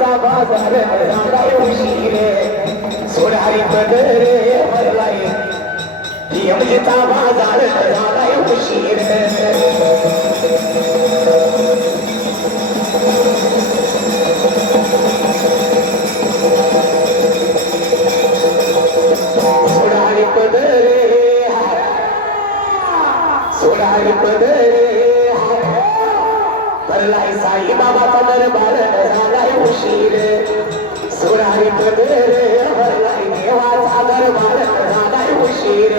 यमजीचा बाजार झालाय उशीर सोडारी पदर भरलाय यमजीचा बाजार झालाय उशीर सोडारी पदरे सोडारी पदरे भरलाय साई बाबाचा दरबार झालाय उशीर। सोडारी पदरे भरलाय देवाचा दरबार झालाय उशीर।